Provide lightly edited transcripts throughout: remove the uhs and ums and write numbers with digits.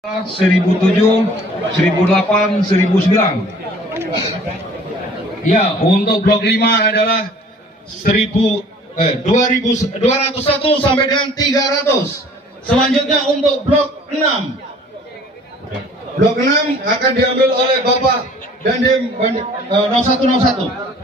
1007, 1008, 1009. Ya, untuk blok 5 adalah 201 sampai dengan 300. Selanjutnya untuk blok 6. Blok 6 akan diambil oleh Bapak Dandim 0101.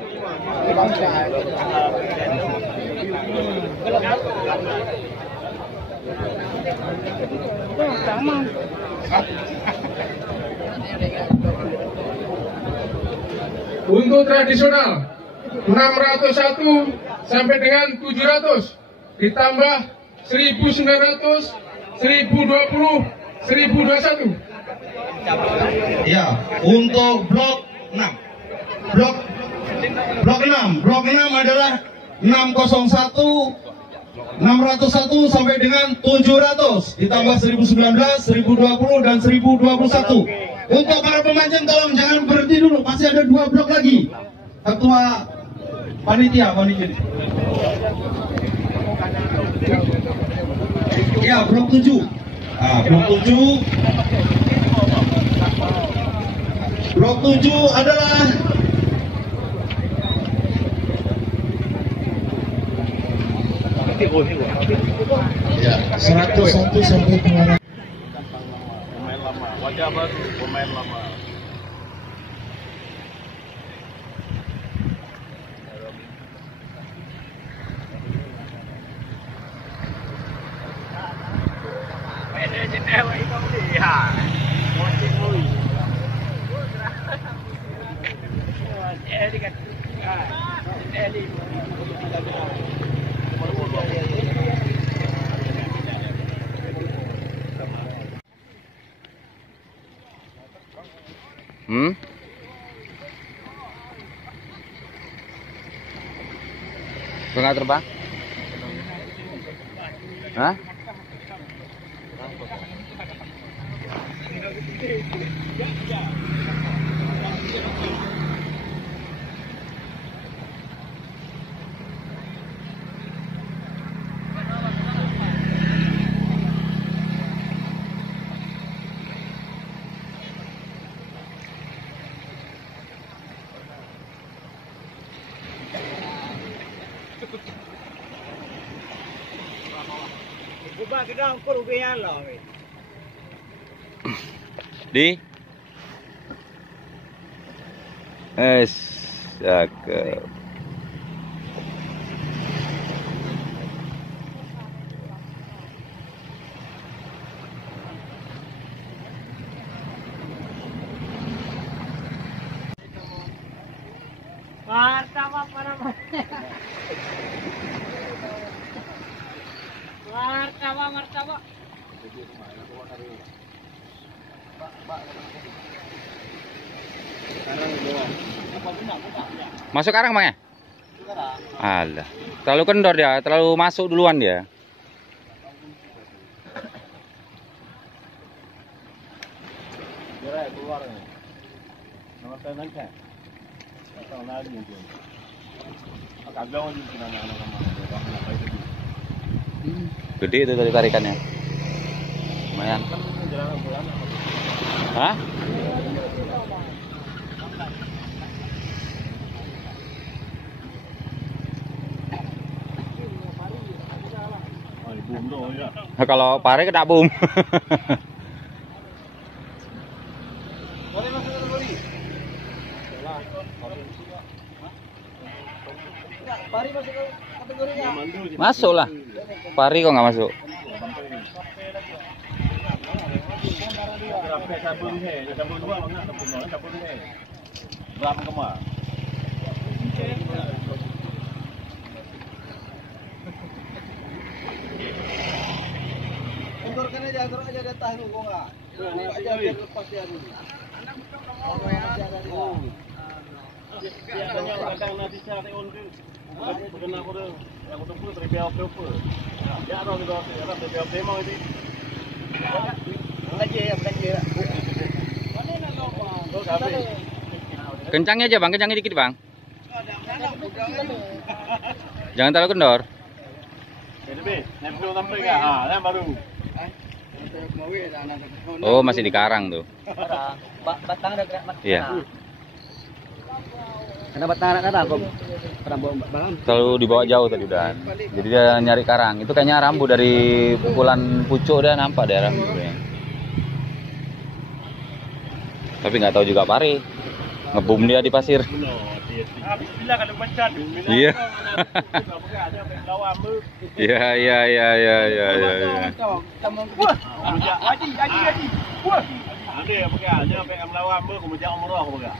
Untuk tradisional 601 sampai dengan 700 ditambah 1900, 1020, 1021. Ya, untuk blok 6. Blok 6 adalah 601, 601 sampai dengan 700 ditambah 1019, 1020 dan 1021. Untuk para pemancing tolong jangan berhenti dulu, masih ada 2 blok lagi. Ketua panitia. Ya, blok 7. Blok 7 adalah ya, 101 sampai 200. Pemain lama, wajah baru, pemain lama. Nggak terbang? Hah? Di cakep. Martabak para martabak. Masuk karang bang ya? Alah, terlalu kendor dia, terlalu masuk duluan dia. Gede itu tadi tarikannya. Lumayan. Hah? Kalau pare kena boom. Masuk lah. Pari kok nggak masuk. Kendorkan aja, terus aja datang lu kok enggak. Aja biar lepas dia dulu. Biasanya kadang nanti cari on tu, bukan aku tu, aku tu pun terbiar apa. Ya ada juga, ada terbiar demo ini. Belanja. Kencangnya aja bang, kencangnya dikit bang. Jangan terlalu kendor. Ini be, yang belum sampai kan? Ah, yang baru. Oh, masih di karang tuh. Batang ada gerak mati. Iya. Karena batang anak kata aku pernah bawa balam. Selalu dibawa jauh tadi udah. Jadi dia nyari karang. Itu kayaknya rambu dari pukulan pucuk dia nampak daerah. Tapi nggak tahu juga pari. Ngebum dia di pasir. Habis bila kalau macam Iya. Iya. Ada apa ke? Ada apa yang lawan ber kemudian umrah apa ke?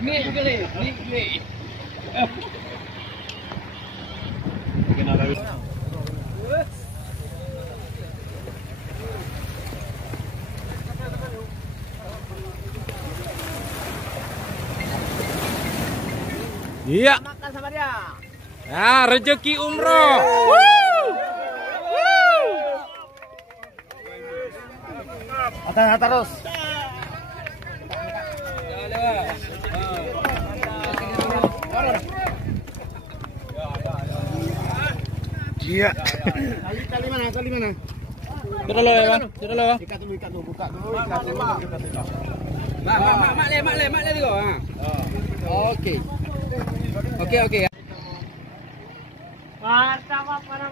Ni gele. Kena lagi. Iya. Makan sama dia. Ah, rezeki umroh. Atas terus. Iya. Kali mana? Sudah lo ya, Bang. Sudah lo, Bang. Ikat dulu, buka dulu. Mak le dulu. Oke. Martabak para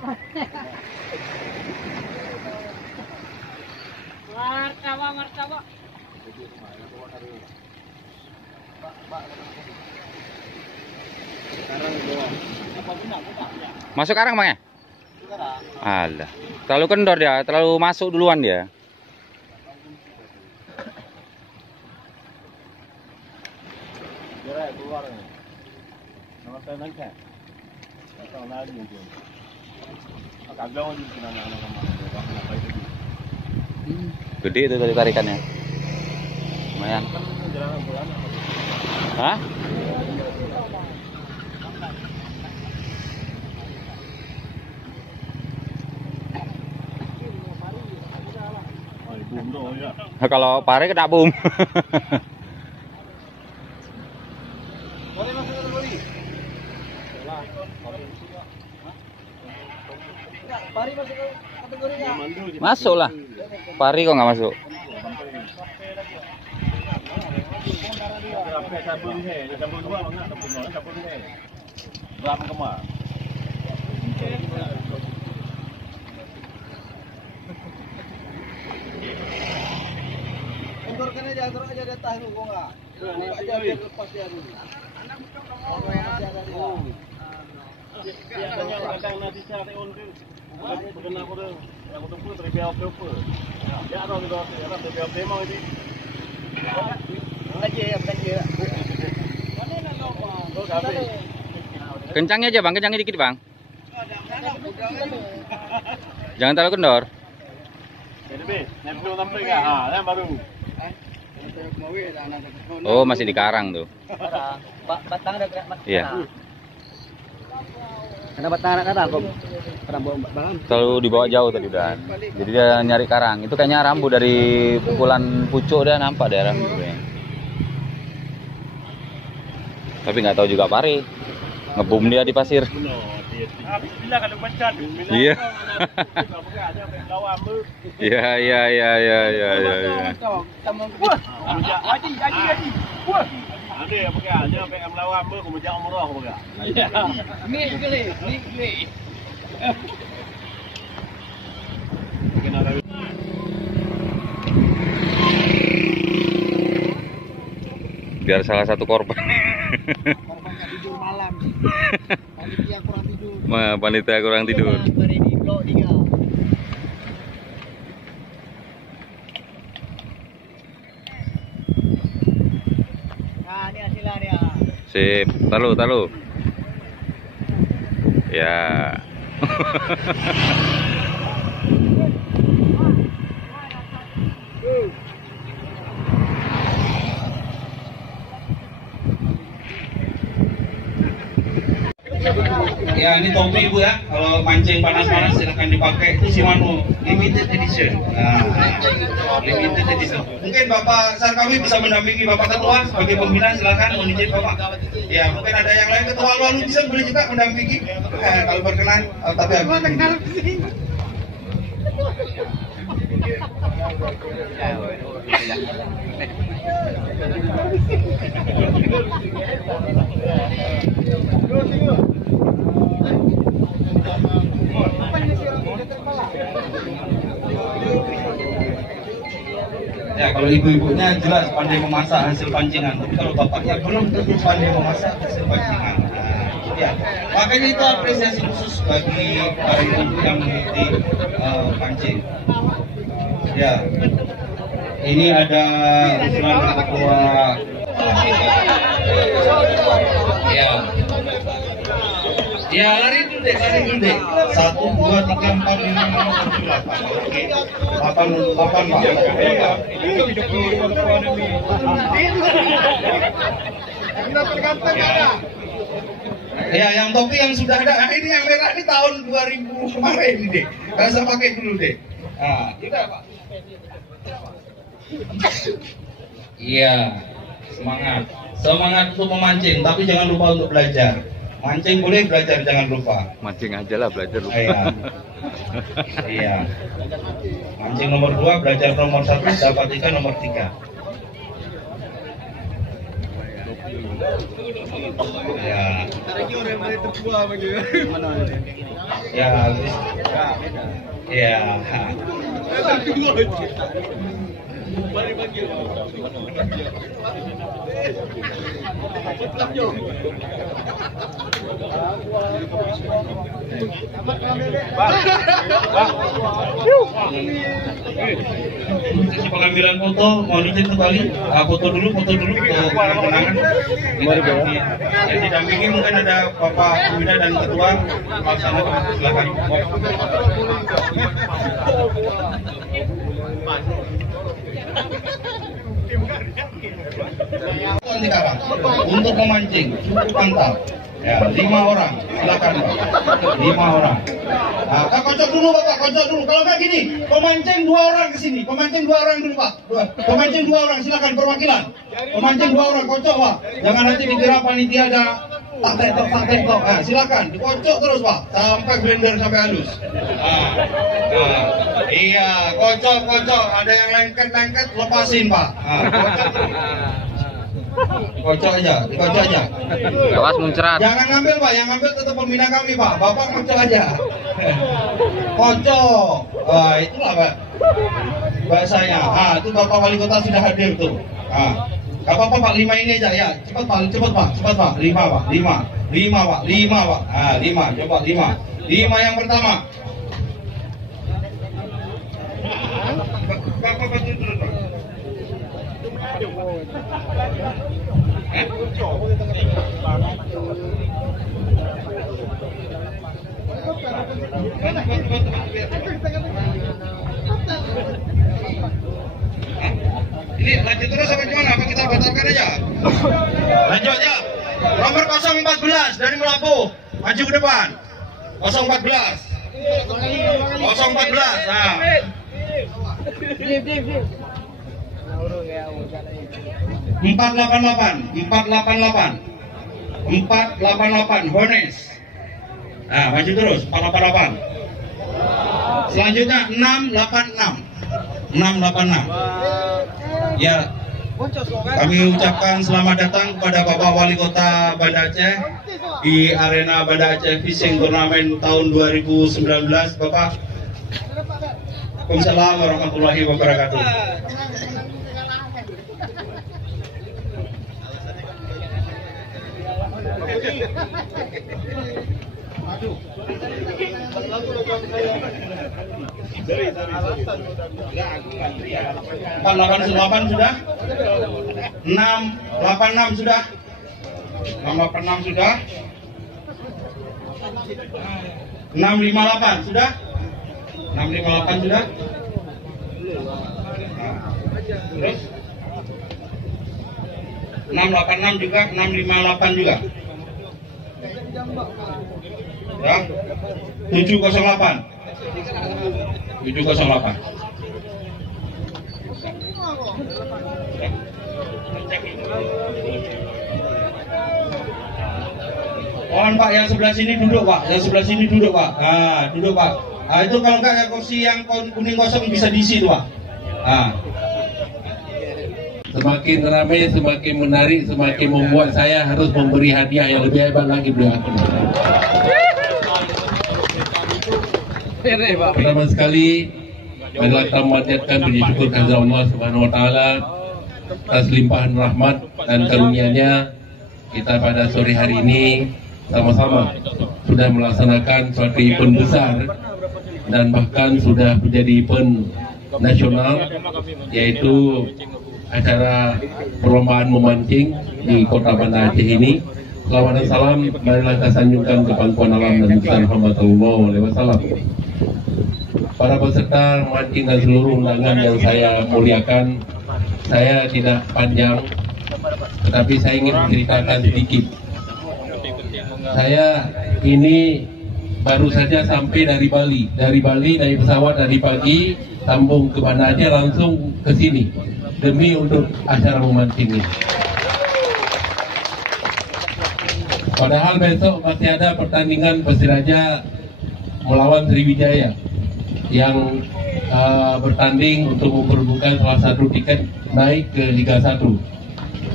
martabak. Masuk karang, Bang ya? Alah. Terlalu kendor dia, terlalu masuk duluan dia. Keluar. Nama saya Nangka. Tahu lagi mungkin. Kagak mau di sini anak-anak apa itu. Gede itu tadi tarikannya. Lumayan. Hah? Kalau pare kena boom. Masuk lah. Pari kok nggak masuk. Kendorkan aja, terus aja di atas lu kok enggak. Aja biar lepas dia dulu. Biasanya kadang nasi cari onde. Kena aku dah. Aku tu pun terbiar apa. Ya ada di bawah, ada terbiar tema ini. Aja. Kencangnya aja, Bang. Kencangnya dikit, Bang. Jangan terlalu kendor. Jadi, yang belum sampai ke, yang baru. Oh, masih di karang tuh. Batang ada gerak mati. Iya. Karena batang anak kata aku pernah bawa balam. Selalu dibawa jauh tadi udah. Jadi dia nyari karang. Itu kayaknya rambu dari pukulan pucuk dia nampak daerah. Tapi nggak tahu juga pari. Ngebum dia di pasir. Habis bila kalau macam Iya. ada apa yang lawan ber. Iya. Ada apa ke? Ada apa yang lawan ber kemudian umrah apa ke? Ni gele. Kena lagi. Biar salah satu korban. Korbannya tidur malam. Panitia kurang tidur. Panitia kurang tidur. Beri di blok 3. Nah, ini hasilnya dia. Sip, taruh. Ya. Ya, ini topi Ibu ya. Kalau mancing panas-panas silahkan dipakai. Itu Shimano limited edition. Nah, limited edition. Mungkin Bapak Sarkawi bisa mendampingi Bapak Ketua sebagai pembina, silahkan mohon izin Bapak. Ya, mungkin ada yang lain Ketua Lalu bisa boleh juga mendampingi. Kalau berkenan, tapi harus Ya, kalau ibu-ibunya jelas pandai memasak hasil pancingan, tapi kalau bapaknya belum tentu pandai memasak hasil pancingan. Nah, ya. Makanya itu apresiasi khusus bagi para ibu yang mengikuti pancing. Ya, ini ada usulan ketua. Ya. Ya, lari dulu deh. 1, 2, 3, 4, 5, 6, 7, 8. Oke. 8 Pak. Ya, yang topi yang sudah ada. Nah, ini yang merah ini tahun 2000 kemarin ini deh. Saya pakai dulu deh. Nah, tidak Pak. Iya, semangat untuk memancing, tapi jangan lupa untuk belajar. Mancing boleh, belajar jangan lupa. Mancing aja lah, belajar lupa. Iya. Mancing nomor 2, belajar nomor 1, dapat ikan nomor 3. Ya. Ya, habis. Ya. Pengambilan foto mau dicek kembali, foto dulu kenangan. Yang didampingi mungkin ada Bapak Pembina dan Ketua Pelaksana. Silakan. Untuk memancing cukup mantap. Ya, 5 orang, silakan Pak. 5 orang. Nah, kocok dulu Bapak, kocok dulu. Kalau nggak gini, pemancing 2 orang ke sini. Pemancing 2 orang dulu Pak. Pemancing 2 orang, silakan perwakilan. Pemancing 2 orang, kocok Pak. Jangan nanti dikira panitia ada tak tektok. Nah, silakan dikocok terus Pak, sampai blender sampai halus. Iya, kocok. Ada yang lengket lepasin Pak. Dikocok aja. Awas muncrat. Jangan ngambil Pak, yang ngambil tetap pembina kami Pak. Bapak kocok aja. Kocok. Wah, itulah Pak bahasanya. Itu Bapak Wali Kota sudah hadir tuh. Gak apa-apa Pak, 5 ini aja ya. Cepat Pak. 5 Pak. 5 Pak. 5 Pak. 5. Coba 5. 5 yang pertama. Bapak bantu dulu Pak. Ini lanjut terus sampai gimana? Apa kita batalkan aja? Lanjut ya. Nomor 014 dari Melabuh, maju ke depan. 014. 014. Nah. 488 Hones. Nah, maju terus 488. Selanjutnya 686. Ya, kami ucapkan selamat datang kepada Bapak Wali Kota Banda Aceh di arena Banda Aceh Fishing Turnamen tahun 2019. Bapak, Waalaikumsalam warahmatullahi wabarakatuh. Empat 8 sudah, 686 sudah, 686 sudah, 658 sudah, 658 sudah. Terus 686 juga, 658 juga. Ya. 708. 708. Mohon Pak, yang sebelah sini duduk Pak, duduk Pak. Duduk Pak. Itu kalau enggak ya kursi yang kuning kosong bisa diisi tuh Pak. Semakin ramai, semakin menarik, semakin membuat saya harus memberi hadiah yang lebih hebat lagi beliau. Pertama sekali, marilah kita memanjatkan puji syukur kepada Allah Subhanahu Wa Taala atas limpahan rahmat dan karunia-Nya. Kita pada sore hari ini sama-sama sudah melaksanakan suatu event besar dan bahkan sudah menjadi event nasional, yaitu acara perlombaan memancing di Kota Banda Aceh ini. Selamat dan salam marilah kita sanjungkan ke pangkuan alam dan besar Muhammad sallallahu alaihi wasallam. Para peserta memancing dan seluruh undangan yang saya muliakan, saya tidak panjang, tetapi saya ingin menceritakan sedikit. Saya ini baru saja sampai dari Bali. Dari pesawat dari pagi, sambung ke Banda Aceh langsung ke sini demi untuk acara memancing ini. Padahal besok masih ada pertandingan Persiraja melawan Sriwijaya yang bertanding untuk memperebutkan salah satu tiket naik ke Liga 1.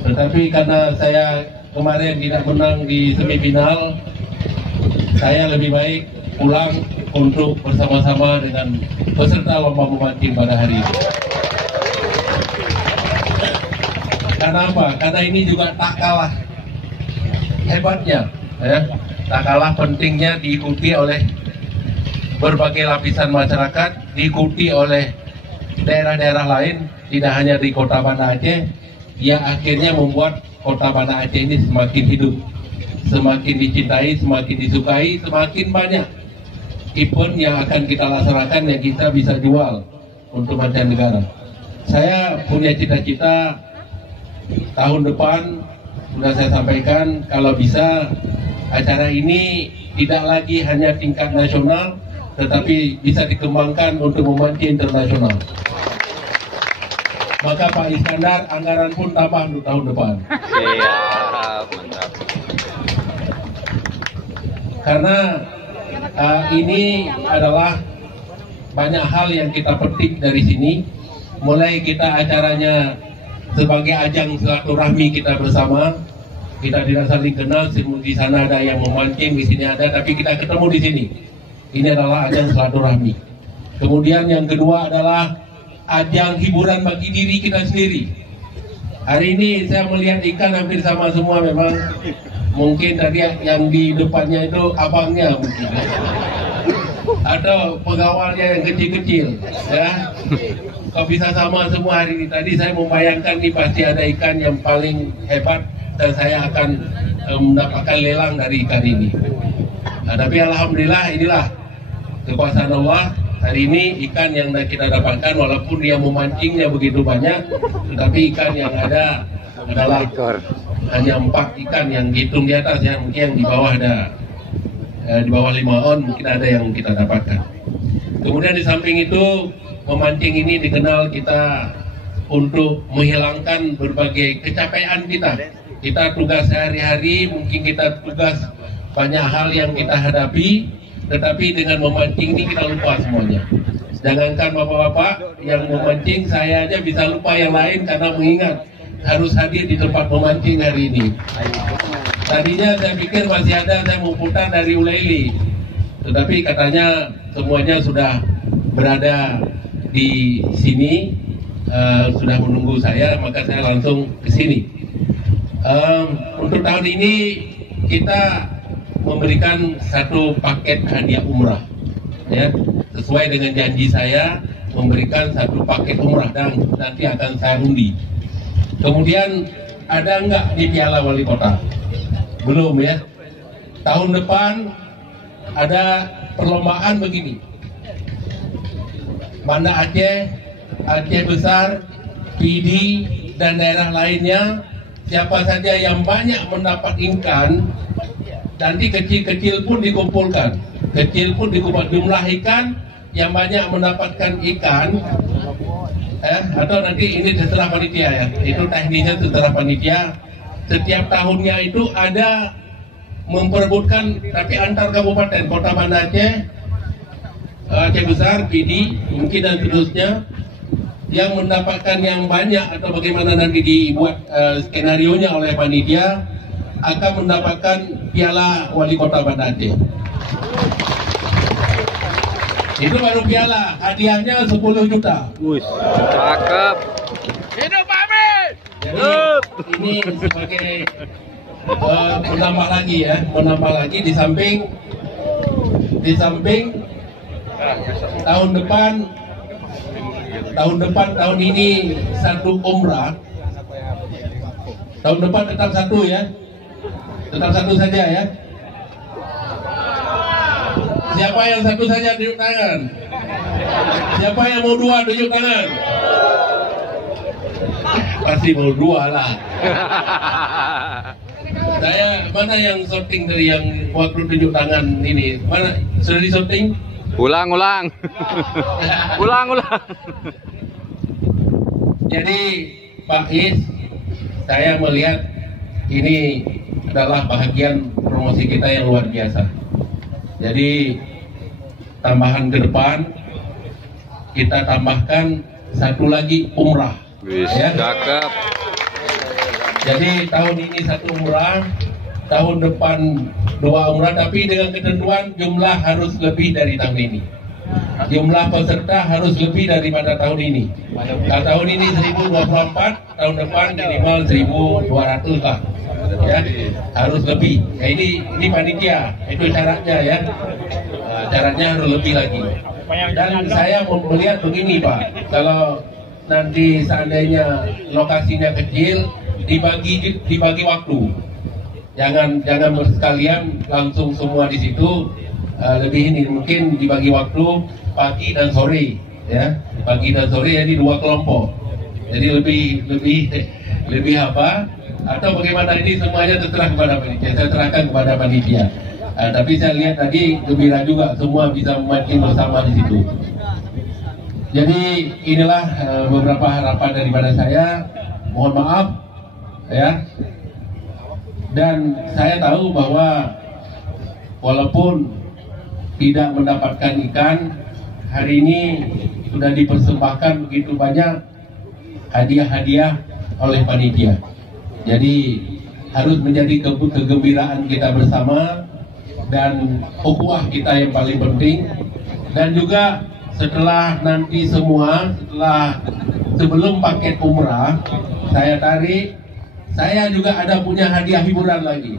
Tetapi karena saya kemarin tidak menang di semifinal, saya lebih baik pulang untuk bersama-sama dengan peserta lomba memancing pada hari ini. Karena apa? Karena ini juga tak kalah hebatnya, ya. Tak kalah pentingnya diikuti oleh berbagai lapisan masyarakat, diikuti oleh daerah-daerah lain, tidak hanya di Kota Banda Aceh, yang akhirnya membuat Kota Banda Aceh ini semakin hidup, semakin dicintai, semakin disukai, semakin banyak event yang akan kita laksanakan yang kita bisa jual untuk mancanegara. Saya punya cita-cita tahun depan, sudah saya sampaikan, kalau bisa acara ini tidak lagi hanya tingkat nasional, tetapi bisa dikembangkan untuk memancing internasional. Maka Pak Iskandar, anggaran pun tambah untuk tahun depan. Siap, mantap. Karena ini adalah banyak hal yang kita petik dari sini. Mulai kita acaranya sebagai ajang silaturahmi kita bersama. Kita tidak saling kenal, di sana ada yang memancing, di sini ada, tapi kita ketemu di sini. Ini adalah ajang silaturahmi. Kemudian yang kedua adalah ajang hiburan bagi diri kita sendiri. Hari ini saya melihat ikan hampir sama semua memang. Mungkin tadi yang di depannya itu abangnya mungkin, atau pengawalnya yang kecil-kecil, ya. Kalau bisa sama semua hari ini. Tadi saya membayangkan nih pasti ada ikan yang paling hebat dan saya akan mendapatkan lelang dari ikan ini. Nah, tapi alhamdulillah inilah kekuasaan Allah. Hari ini ikan yang kita dapatkan walaupun dia memancingnya begitu banyak, tetapi ikan yang ada adalah hanya 4 ikan yang dihitung di atas, ya. Mungkin yang di bawah ada di bawah 5 on mungkin ada yang kita dapatkan. Kemudian di samping itu, memancing ini dikenal kita untuk menghilangkan berbagai kecapean kita. Kita tugas sehari-hari, mungkin kita tugas banyak hal yang kita hadapi, tetapi dengan memancing ini kita lupa semuanya. Jangankan bapak-bapak yang memancing, saya aja bisa lupa yang lain karena mengingat harus hadir di tempat memancing hari ini. Tadinya saya pikir masih ada, saya mau putar dari Ulaili, tetapi katanya semuanya sudah berada di sini, sudah menunggu saya, maka saya langsung ke sini. Untuk tahun ini kita memberikan satu paket hadiah umrah, ya, sesuai dengan janji saya memberikan satu paket umrah dan nanti akan saya undi. Kemudian ada enggak di Piala Wali Kota? Belum, ya. Tahun depan ada perlombaan begini. Banda Aceh, Aceh Besar, PD dan daerah lainnya, siapa saja yang banyak mendapat ikan, nanti kecil-kecil pun dikumpulkan. Kecil pun dikumpulkan, jumlah ikan yang banyak mendapatkan ikan, atau nanti ini setelah panitia, ya. Itu teknisnya setelah panitia. Setiap tahunnya itu ada memperebutkan, tapi antar kabupaten, Kota Banda Aceh, Aceh Besar, PD, mungkin dan seterusnya, yang mendapatkan yang banyak atau bagaimana nanti dibuat skenario-nya oleh panitia akan mendapatkan piala wali kota Banda Aceh. Itu baru piala, hadiahnya 10 juta. Wih, cakep. Hidup Pak Amin. Jadi ini sebagai menambah lagi ya, menambah lagi di samping tahun ini satu umrah. Tahun depan tetap satu ya, tetap satu saja ya. Siapa yang satu saja tunjuk tangan. Siapa yang mau dua tunjuk tangan. Pasti mau dua lah. Saya mana yang sorting dari yang waktu tunjuk tangan ini? Mana sudah di sorting? Ulang. Ulang. Jadi Pak Is, saya melihat ini adalah bahagian promosi kita yang luar biasa. Jadi tambahan ke depan kita tambahkan satu lagi umrah. Wih, ya. cakep. Jadi tahun ini satu umrah, tahun depan 2 umrah, tapi dengan ketentuan jumlah harus lebih dari tahun ini. Jumlah peserta harus lebih daripada tahun ini. Nah, tahun ini 1024, tahun depan minimal 1200 lah. Ya, harus lebih. Ya, ini panitia, itu syaratnya ya. Syaratnya harus lebih lagi. Dan saya melihat begini Pak, kalau nanti seandainya lokasinya kecil, dibagi waktu. Jangan sekalian langsung semua di situ. Lebih ini mungkin dibagi waktu pagi dan sore ya, pagi dan sore, jadi 2 kelompok. Jadi lebih apa atau bagaimana, ini semuanya terserah kepada panitia. Saya serahkan kepada panitia. Tapi saya lihat tadi gembira juga semua bisa memancing bersama di situ. Jadi inilah beberapa harapan daripada saya. Mohon maaf ya. Dan saya tahu bahwa walaupun tidak mendapatkan ikan, hari ini sudah dipersembahkan begitu banyak hadiah-hadiah oleh panitia. Jadi harus menjadi kegembiraan kita bersama dan ukhuwah kita yang paling penting. Dan juga setelah nanti sebelum paket umrah saya tarik, saya juga ada punya hadiah hiburan lagi.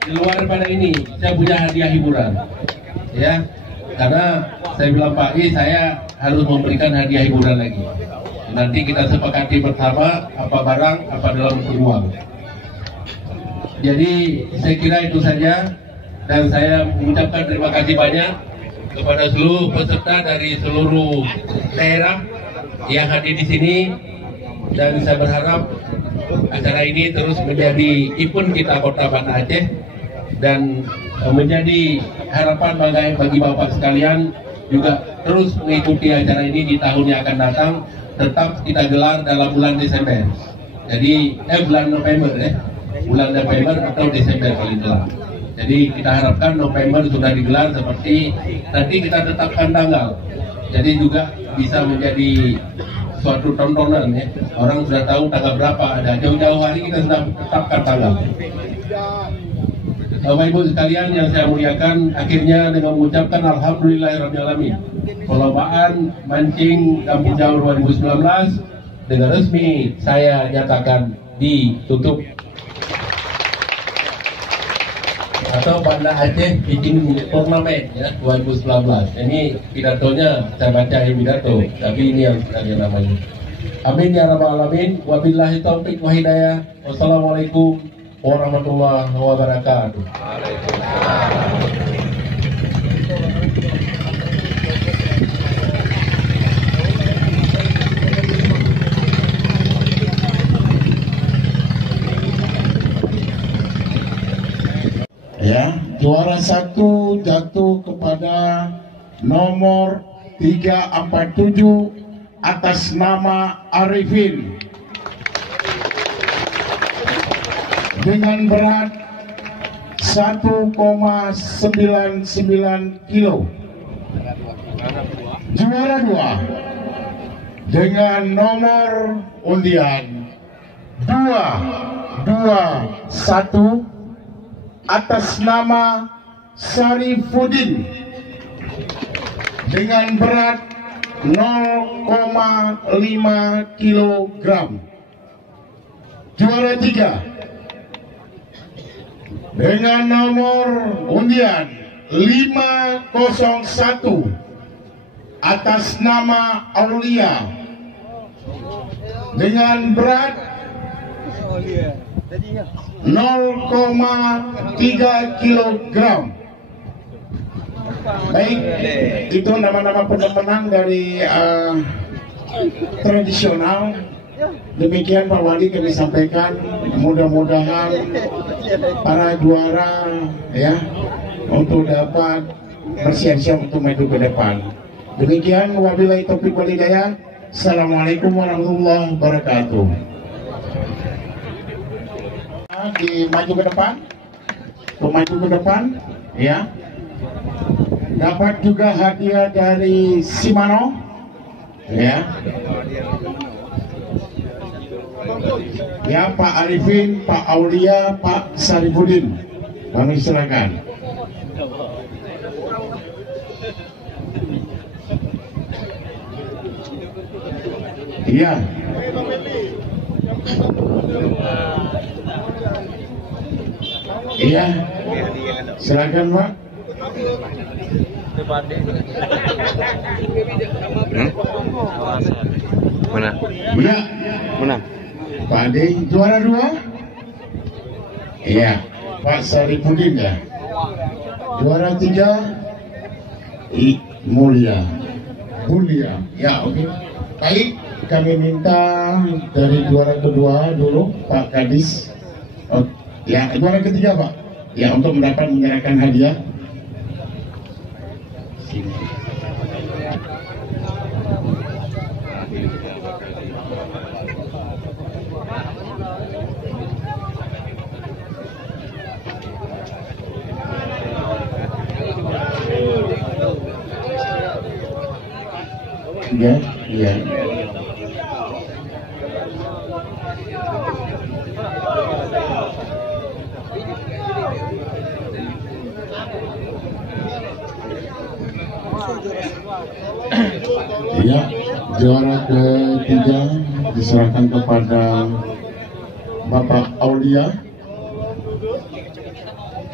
Di luar daripada ini, saya punya hadiah hiburan, ya. Karena saya bilang Pak I, saya harus memberikan hadiah hiburan lagi. Nanti kita sepakati bersama apa barang, apa dalam uang. Jadi saya kira itu saja, dan saya mengucapkan terima kasih banyak kepada seluruh peserta dari seluruh daerah yang hadir di sini, dan saya berharap acara ini terus menjadi ikon kita Kota Banda Aceh dan menjadi harapan bagi Bapak sekalian juga terus mengikuti acara ini di tahun yang akan datang. Tetap kita gelar dalam bulan Desember. Jadi bulan November ya, bulan November atau Desember paling telat. Jadi kita harapkan November sudah digelar, seperti nanti kita tetapkan tanggal. Jadi juga bisa menjadi suatu tontonan ya. Orang sudah tahu tanggal berapa, ada jauh-jauh hari kita sudah tetapkan tanggal. Bapak Ibu sekalian yang saya muliakan, akhirnya dengan mengucapkan alhamdulillahirrahmanirrahim, perlombaan mancing Kampung Jaur 2019 dengan resmi saya nyatakan ditutup. Atau Banda Aceh Fishing Turnamen ya 2019. Ini pidatonya saya baca pidato, tapi ini yang sebenarnya namanya. Amin ya rabbal alamin. Wabillahi taufiq wa hidayah. Wassalamualaikum warahmatullahi wabarakatuh. Ya, juara 1 jatuh kepada nomor 347 atas nama Arifin dengan berat 1,99 kilo. juara 2 dengan nomor undian 221 atas nama Sarifuddin dengan berat 0,5 kg. Juara 3 dengan nomor undian 501 atas nama Aulia dengan berat 0,3 kg. Baik, itu nama-nama pemenang dari tradisional. Demikian Pak Wali kami sampaikan, mudah-mudahan para juara ya untuk dapat bersiap-siap untuk maju ke depan. Demikian, wabillahi taufiq wal hidayah. Assalamualaikum warahmatullahi wabarakatuh. Maju ke depan, maju ke depan, ya. Dapat juga hadiah dari Shimano, ya. Ya, Pak Arifin, Pak Aulia, Pak Sarifuddin, kami silakan. Iya. Iya. Silakan, Pak. Mana? Iya. Mana? Pak Ade juara 2. Iya. Pak Sarifuddin ya. Juara 3 Mulia. Ya, oke. Baik, kami minta dari juara kedua dulu Pak Kadis. Oh, ya, juara ketiga Pak. Ya, untuk menyerahkan hadiah. Sini. Ya, ya. Ya, juara ketiga diserahkan kepada Bapak Aulia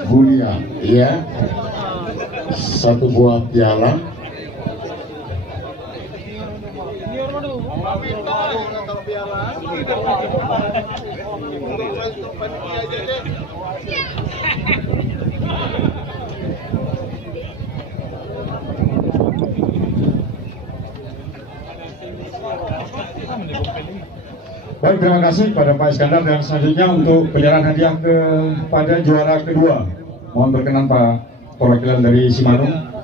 Bulia, ya, 1 buah piala. Baik, terima kasih kepada Pak Iskandar, dan selanjutnya untuk penyerahan hadiah kepada juara kedua. Mohon berkenan Pak perwakilan dari Shimano.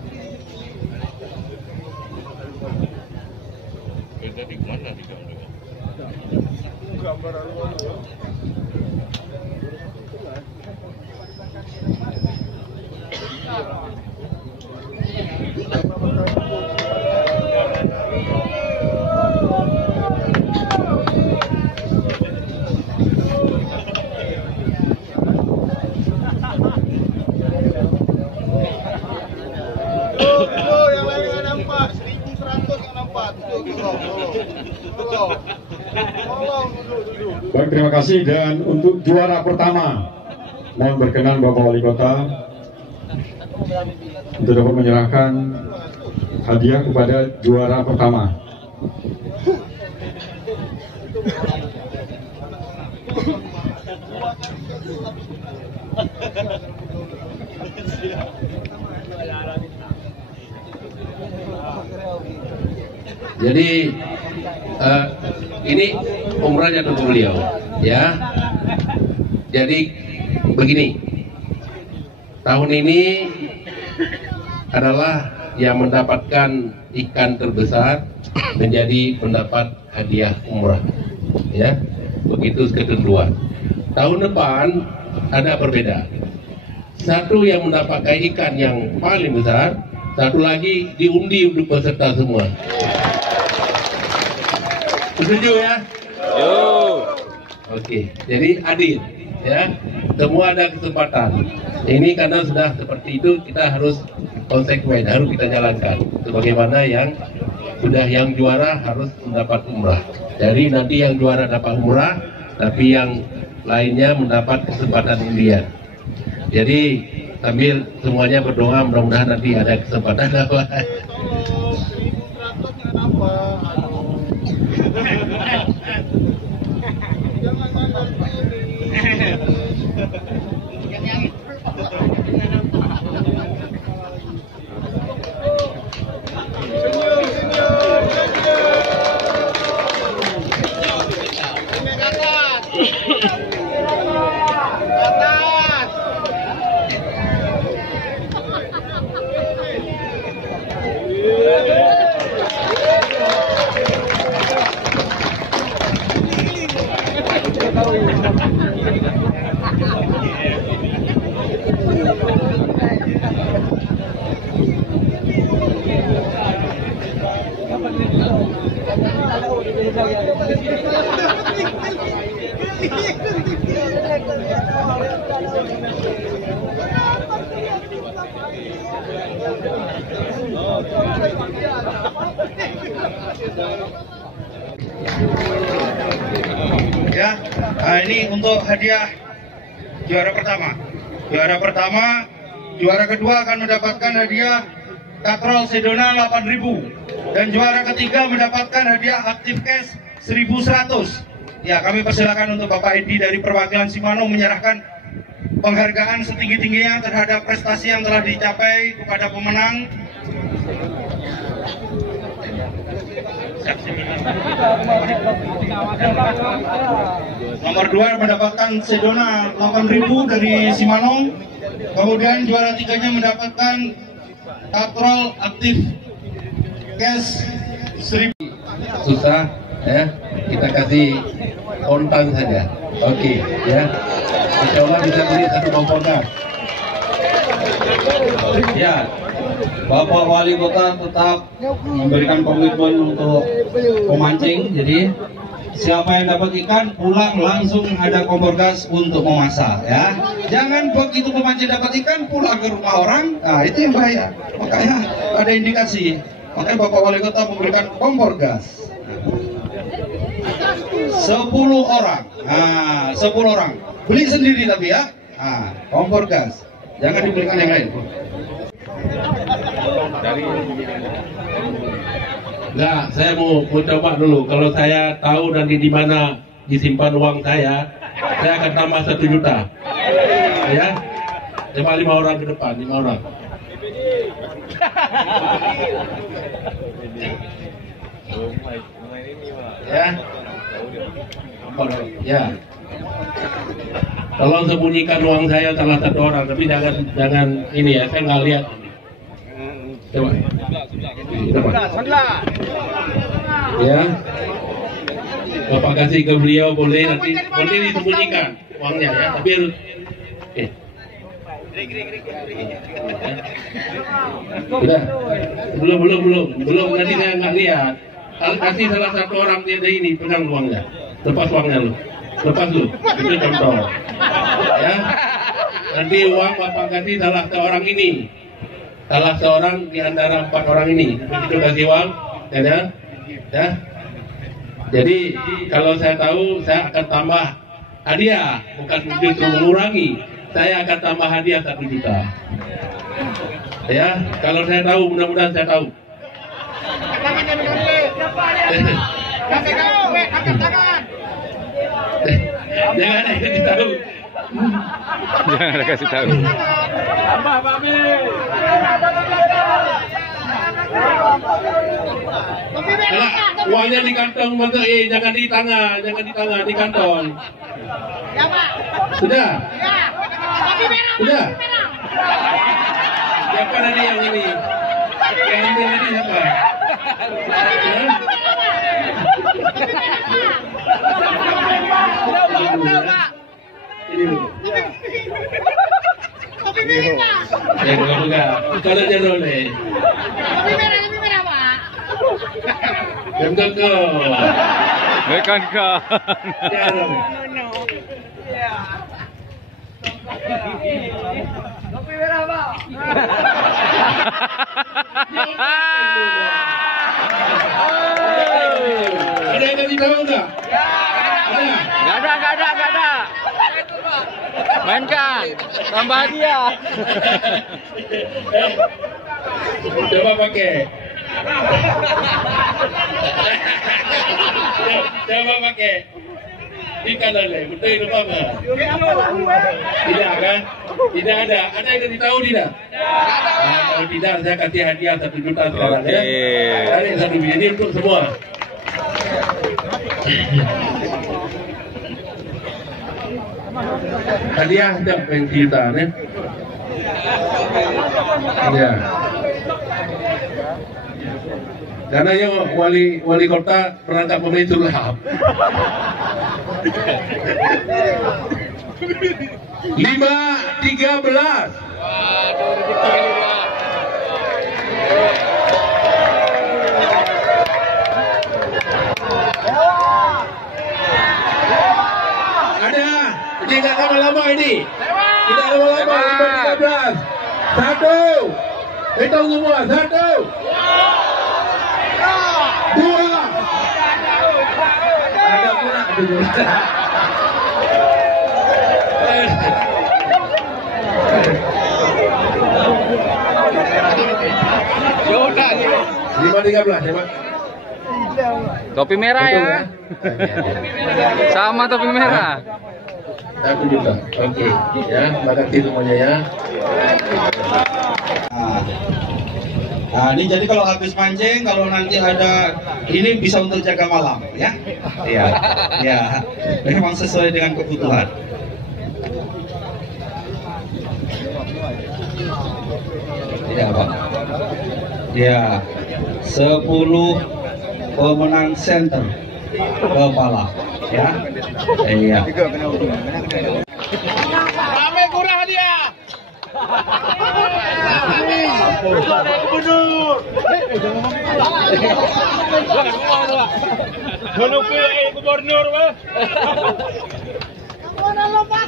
Baik, terima kasih. Dan untuk juara pertama, mohon berkenan Bapak Wali Kota untuk dapat menyerahkan hadiah kepada juara pertama. Jadi ini umrah jatuh ke beliau, ya. Jadi begini, tahun ini adalah yang mendapatkan ikan terbesar menjadi mendapat hadiah umrah, ya. Begitu ketentuan. Tahun depan ada berbeda. Satu yang mendapatkan ikan yang paling besar satu lagi diundi untuk peserta semua. Setuju ya? Yo. Oke, jadi adil ya. Semua ada kesempatan. Ini karena sudah seperti itu, kita harus konsekuen, harus kita jalankan. Sebagaimana yang sudah yang juara harus mendapat umrah. Jadi nanti yang juara dapat umrah, tapi yang lainnya mendapat kesempatan undian. Jadi sambil semuanya berdoa, mudah-mudahan nanti ada kesempatan dapat. Ya, nah ini untuk hadiah juara pertama. Juara kedua akan mendapatkan hadiah Katrol Sedona 8.000 dan juara ketiga mendapatkan hadiah Aktif Cash 1.100. Ya, kami persilakan untuk Bapak Edi dari perwakilan Simano menyerahkan penghargaan setinggi-tingginya terhadap prestasi yang telah dicapai kepada pemenang. Nomor 2 mendapatkan Sedona 8.000 dari Simano. Kemudian juara tiganya mendapatkan Katrol Aktif Cash 1.000. Susah ya, kita kasih kontan saja. Oke ya, insya Allah bisa beli satu kompor gas. Ya, Bapak Wali Kota tetap memberikan komitmen untuk pemancing. Jadi siapa yang dapat ikan pulang langsung ada kompor gas untuk memasak ya. Jangan begitu pemancing dapat ikan pulang ke rumah orang. Nah, itu yang bahaya. Makanya ada indikasi. Makanya Bapak Wali Kota memberikan kompor gas. 10 orang. Nah, 10 orang. Beli sendiri tapi ya. Nah, kompor gas. Jangan dibelikan yang lain. Nah, saya mau coba dulu. Kalau saya tahu nanti di mana disimpan uang saya akan tambah 1 juta. Ya, cuma 5 orang ke depan, 5 orang. Ya, ya. Tolong sembunyikan uang saya salah 1 orang, tapi jangan ini ya, saya nggak lihat. Coba. Ya, Bapak kasih ke beliau boleh, nanti disembunyikan uangnya ya, tapi harus. Udah, belum nanti saya nggak lihat. Kasih salah 1 orang dia ini pegang uangnya, lepas uangnya lu, itu contoh. Ya, nanti uang Bapak kasih salah seorang ini. Salah seorang di antara 4 orang ini, begitu kasih uang, ya. Jadi kalau saya tahu, saya akan tambah hadiah, bukan justru mengurangi. Saya akan tambah hadiah 1 juta. Ya, kalau saya tahu, mudah-mudahan saya tahu. Jangan ada yang tahu. Jangan ada kasih tahu. Tambah, Pak Ami. Kalau uangnya di kantong, jangan di tangan, di kantong. Ya, Pak. Sudah? Ya. Tapi merah, Sudah? Pak, merah. Siapa tadi yang ini? Yang ambil tadi siapa? Ini dulu. Kopi merah, Pak. Ya, enggak. Kalau dia boleh. Jam ke. Bekan kan. Kopi merah, Pak. Ada yang kasih tahu nggak? Ada. Nggak ada. Mainkan, tambah hadiah. Coba pakai. Coba pakai. Ikan lele, betul itu apa? Tidak kan? Tidak ada. Ada yang kasih tahu tidak? Nah, kalau tidak, saya kasih hadiah 1 juta sekarang ya. Ada yang 1 juta, ini untuk semua. Hadiah ada yang kita nih. Ya. Karena yang wali kota perangkap pemerintah lahap. 5-13. Ada, ini nggak lama-lama ini. Tidak lama-lama. 5-13. 1. Hitung semua. 1. 2. Ada pula. Lima 13 ya Pak. Topi merah ya. Sama topi merah. 1 juta. Oke. Ya, makasih semuanya ya. Nah, ini jadi kalau habis mancing, kalau nanti ada ini bisa untuk jaga malam, ya? Iya, ya. Memang sesuai dengan kebutuhan. Ya, Pak. Ya, 10 pemenang center kepala, ya. Iya. Rame kurang dia. Gubernur, Pak. Mana lo, Pak?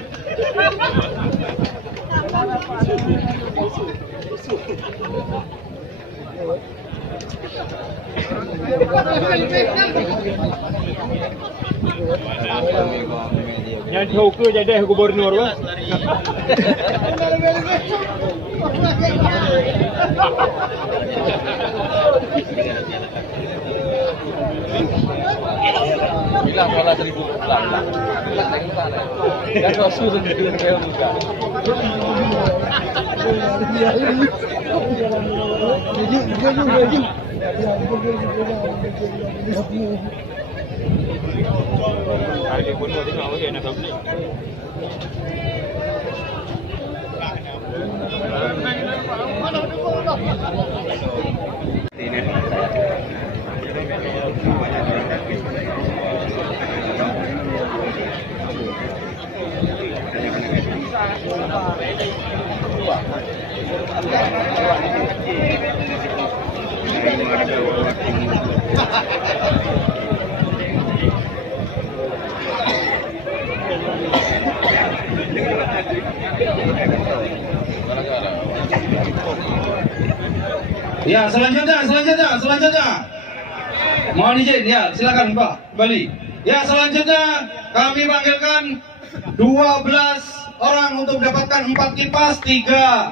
Yang dihukum jadi gubernur, Pak. Bilang salah 1000 bilang. Dan Rasul sendiri kayak muka. Ya, selanjutnya. Mohon izin, ya, silakan Pak, kembali. Ya, selanjutnya kami panggilkan 12 orang untuk mendapatkan 4 kipas, 3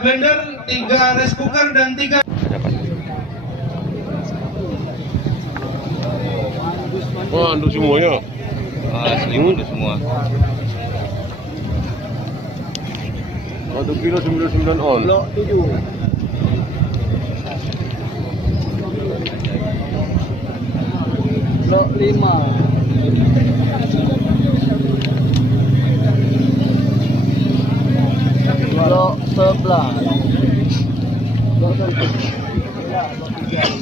blender, 3 rice cooker, dan 3 Wah, untuk semuanya. Selimut semua. 1 kilo 99 on. Blok 7. Blok 5. Blok 11. Blok 1.